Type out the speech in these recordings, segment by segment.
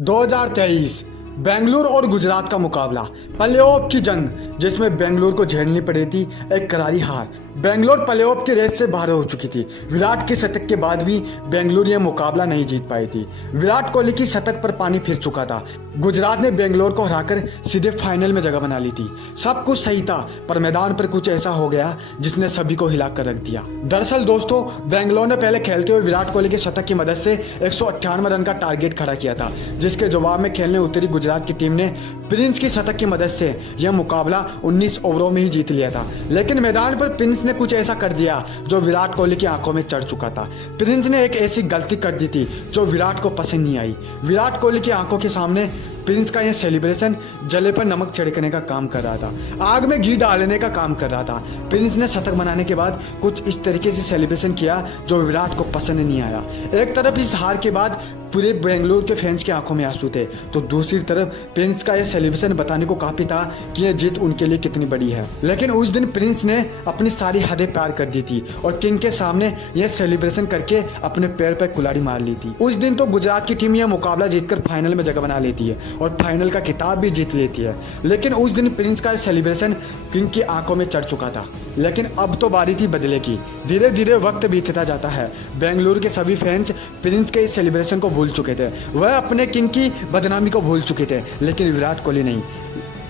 2023 बेंगलुरु और गुजरात का मुकाबला, प्लेऑफ की जंग जिसमें बेंगलुरु को झेलनी पड़ी थी एक करारी हार। बेंगलुरु प्लेऑफ की रेस से बाहर हो चुकी थी। विराट के शतक के बाद भी बेंगलुरु यह मुकाबला नहीं जीत पाई थी। विराट कोहली की शतक पर पानी फिर चुका था। गुजरात ने बेंगलुरु को हराकर सीधे फाइनल में जगह बना ली थी। सब कुछ सही था, पर मैदान पर कुछ ऐसा हो गया जिसने सभी को हिला कर रख दिया। दरअसल दोस्तों, बेंगलुरु ने पहले खेलते हुए विराट कोहली के शतक की मदद से 198 रन का टारगेट खड़ा किया था, जिसके जवाब में खेलने उतरी गुजरात की टीम ने प्रिंस की शतक की मदद से यह मुकाबला 19 ओवरों में ही जीत लिया था। लेकिन मैदान पर प्रिंस ने कुछ ऐसा कर दिया जो विराट कोहली की आंखों में चढ़ चुका था। प्रिंस ने एक ऐसी गलती कर दी थी जो विराट को पसंद नहीं आई। विराट कोहली की आंखों के सामने प्रिंस का यह सेलिब्रेशन जले पर नमक छिड़कने का काम कर रहा था, आग में घी डालने का काम कर रहा था। प्रिंस ने शतक बनाने के बाद कुछ इस तरीके से सेलिब्रेशन किया जो विराट को पसंद नहीं आया। एक तरफ इस हार के बाद पूरे बेंगलुरु के फैंस की आंखों में आंसू थे, तो दूसरी तरफ प्रिंस का यह सेलिब्रेशन बताने को काफी था कि यह जीत उनके लिए कितनी बड़ी है। लेकिन उस दिन प्रिंस ने अपनी सारी हदें पार कर दी थी और किंग के सामने यह सेलिब्रेशन करके अपने पैर पर कुल्हाड़ी मार ली थी। उस दिन तो गुजरात की टीम यह मुकाबला जीतकर फाइनल में जगह बना लेती है और फाइनल का खिताब भी जीत लेती है। लेकिन उस दिन प्रिंस का सेलिब्रेशन किंग की आंखों में चढ़ चुका था। लेकिन अब तो बारी थी बदले की। धीरे धीरे वक्त बीतता जाता है। बेंगलुरु के सभी फैंस प्रिंस के इस सेलिब्रेशन को भूल चुके थे। वह अपने किंग की बदनामी को भूल चुके थे, लेकिन विराट कोहली नहीं।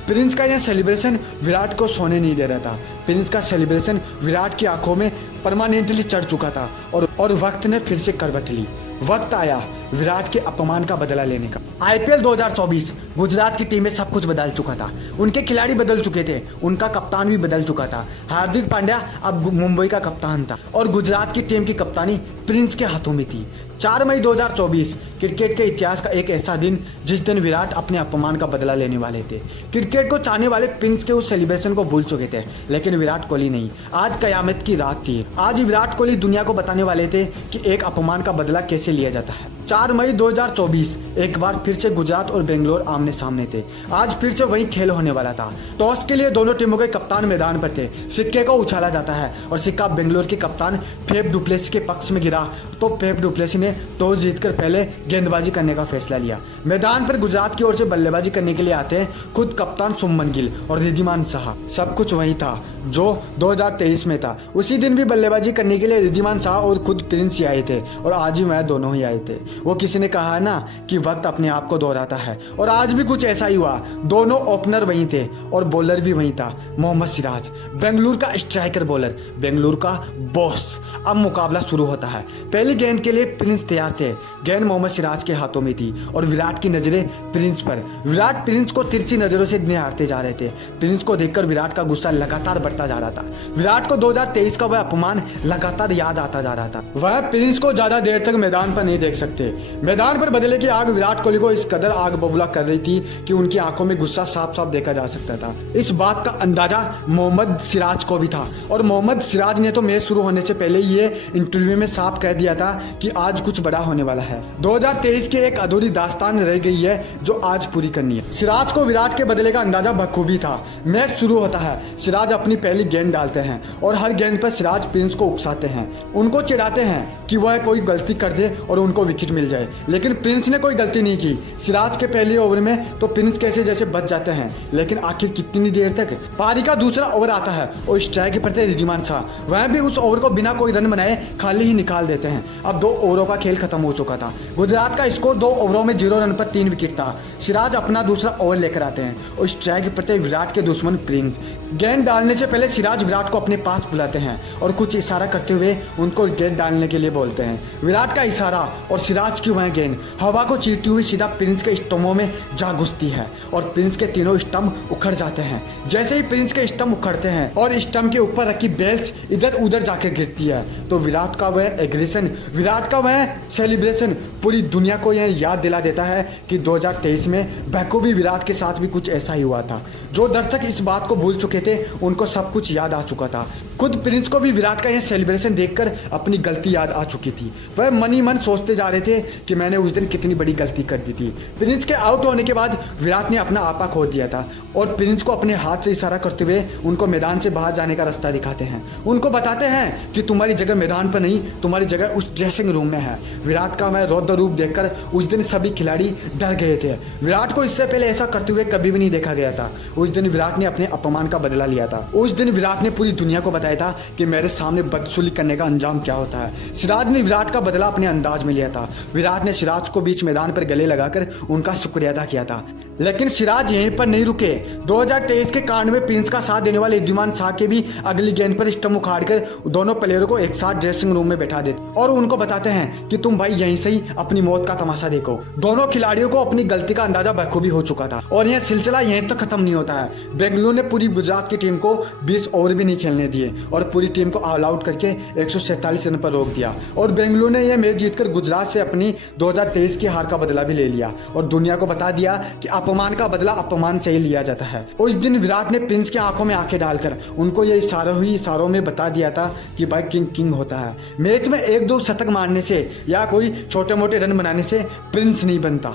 प्रिंस का यह सेलिब्रेशन विराट को सोने नहीं दे रहा था। प्रिंस का सेलिब्रेशन विराट की आंखों में परमानेंटली चढ़ चुका था और वक्त ने फिर से करवट ली। वक्त आया विराट के अपमान का बदला लेने का। आईपीएल 2024 गुजरात की टीम में सब कुछ बदल चुका था। उनके खिलाड़ी बदल चुके थे, उनका कप्तान भी बदल चुका था। हार्दिक पांड्या अब मुंबई का कप्तान था और गुजरात की टीम की कप्तानी प्रिंस के हाथों में थी। 4 मई 2024 क्रिकेट के इतिहास का एक ऐसा दिन जिस दिन विराट अपने अपमान का बदला लेने वाले थे। क्रिकेट को चाहने वाले प्रिंस के उस सेलिब्रेशन को भूल चुके थे, लेकिन विराट कोहली नहीं। आज कयामत की रात थी। आज विराट कोहली दुनिया को बताने वाले थे कि एक अपमान का बदला कैसे लिया जाता है। 4 मई 2024 एक बार फिर से गुजरात और बेंगलुरु आमने सामने थे। आज फिर से वही खेल होने वाला था। टॉस के लिए दोनों टीमों के कप्तान मैदान पर थे। सिक्के को उछाला जाता है और सिक्का बेंगलुरु के कप्तान फेफ डुप्लेसी के पक्ष में गिरा, तो फेफ डुप्लेसी ने टॉस जीतकर पहले गेंदबाजी करने का फैसला लिया। मैदान पर गुजरात की ओर से बल्लेबाजी करने के लिए आते हैं खुद कप्तान शुभमन गिल और रिद्धिमान साहा। सब कुछ वही था जो 2023 में था। उसी दिन भी बल्लेबाजी करने के लिए रिद्धिमान साहा और खुद प्रिंस ही आए थे और आज ही वह दोनों ही आए थे। वो किसी ने कहा है ना कि वक्त अपने आप को दोहराता है, और आज भी कुछ ऐसा ही हुआ। दोनों ओपनर वही थे और बॉलर भी वही था। मोहम्मद सिराज बेंगलुरु का स्ट्राइकर बॉलर, बेंगलुरु का बॉस। अब मुकाबला शुरू होता है। पहली गेंद के लिए प्रिंस तैयार थे। गेंद मोहम्मद सिराज के हाथों में थी और विराट की नजरें प्रिंस पर। विराट प्रिंस को तिरछी नजरों से निहारते जा रहे थे। प्रिंस को देखकर विराट का गुस्सा लगातार बढ़ता जा रहा था। विराट को 2023 का वह अपमान लगातार याद आता जा रहा था। वह प्रिंस को ज्यादा देर तक मैदान पर नहीं देख सकते। मैदान पर बदले की आग विराट कोहली को इस कदर आग बबूला कर रही थी कि उनकी आंखों में गुस्सा साफ साफ देखा जा सकता था। इस बात का अंदाजा मोहम्मद सिराज को भी था और मोहम्मद सिराज ने तो मैच शुरू होने से पहले ये इंटरव्यू में साफ कह दिया था कि आज कुछ बड़ा होने वाला है। 2023 की एक अधूरी दास्तान रह गई है जो आज पूरी करनी है। सिराज को विराट के बदले का अंदाजा बखूबी था। मैच शुरू होता है। सिराज अपनी पहली गेंद डालते हैं और हर गेंद पर सिराज प्रिंस को उकसाते हैं, उनको चिढ़ाते हैं कि वह कोई गलती कर दे और उनको विकेट मिल जाए। लेकिन प्रिंस ने कोई गलती नहीं की। सिराज के पहले ओवर में तो प्रिंस कैसे जैसे बच जाते हैं, लेकिन आखिर कितनी देर तक। पारी का दूसरा ओवर आता है और स्ट्राइक पर थे रिद्धिमान साहा। वह भी उस ओवर को बिना कोई रन बनाए खाली ही निकाल देते हैं। अब 2 ओवरों का खेल खत्म हो चुका था। गुजरात का स्कोर 2 ओवरों में 0 रन पर 3 विकेट था। सिराज अपना दूसरा ओवर लेकर आते हैं और स्ट्राइक पर थे विराट के दुश्मन प्रिंस। गेंद डालने से पहले सिराज विराट को अपने पास बुलाते हैं और कुछ इशारा करते हुए उनको गेंद डालने के लिए बोलते हैं। विराट का इशारा और सिराज की वह गेंद हवा को चीरती हुई सीधा प्रिंस के स्टंपों में जा घुसती है और प्रिंस के तीनों स्टंप उखड़ जाते हैं। जैसे ही प्रिंस के स्टंप उखड़ते हैं और स्टंप के ऊपर रखी बेल्स इधर उधर जाकर गिरती है, तो विराट का वह एग्रेशन, विराट का वह सेलिब्रेशन पूरी दुनिया को यह याद दिला देता है कि 2023 में बखूबी विराट के साथ भी कुछ ऐसा ही हुआ था। जो दर्शक इस बात को भूल चुके थे उनको सब कुछ याद आ चुका था। खुद प्रिंस को भी विराट का यह सेलिब्रेशन देखकर अपनी गलती याद आ चुकी थी। वह मन ही मन सोचते जा रहे थे कि मैंने उस दिन कितनी बड़ी गलती कर दी थी। प्रिंस के आउट होने के बाद विराट ने अपना आपा खो दिया था और प्रिंस को अपने हाथ से इशारा करते हुए उनको मैदान से बाहर जाने का रास्ता दिखाते हैं। उनको बताते हैं कि तुम्हारी जगह मैदान पर नहीं, तुम्हारी जगह उस ड्रेसिंग रूम में है। विराट का मैं रौद्र रूप देखकर उस दिन सभी खिलाड़ी डर गए थे। विराट को इससे पहले ऐसा करते हुए कभी भी नहीं देखा गया था। उस दिन विराट ने अपने अपमान का बदला लिया था। उस दिन विराट ने पूरी दुनिया को बताया था कि मेरे सामने बदसुली करने का अंजाम क्या होता है। सिराज ने विराट का बदला अपने अंदाज में लिया था। विराट ने सिराज को बीच मैदान पर गले लगाकर उनका शुक्रिया अदा किया था। लेकिन सिराज यहीं पर नहीं रुके। 2023 के कांड में प्रिंस का साथ देने वाले इद्दीमान शाह के भी अगली गेंद पर स्टंप उखाड़कर दोनों प्लेयरों को एक साथ ड्रेसिंग रूम में बैठा देते और उनको बताते हैं कि तुम भाई यहीं से ही अपनी मौत का तमाशा देखो। दोनों खिलाड़ियों को अपनी गलती का अंदाजा बखूबी हो चुका था और यह सिलसिला यहीं तक खत्म नहीं होता है। बेंगलुरु ने पूरी गुजरात की टीम को 20 ओवर भी नहीं खेलने दिए और पूरी टीम को ऑल आउट करके 147 रन पर रोक दिया और बेंगलुरु ने यह मैच जीतकर गुजरात से अपनी 2023 की हार का बदला भी ले लिया और दुनिया को बता दिया कि अपमान का बदला अपमान से ही लिया जाता है। उस दिन विराट ने प्रिंस की आंखों में आंखें डालकर उनको ये इशारों में बता दिया था कि भाई किंग किंग होता है। मैच में 1-2 शतक मारने से या कोई छोटे मोटे रन बनाने से प्रिंस नहीं बनता।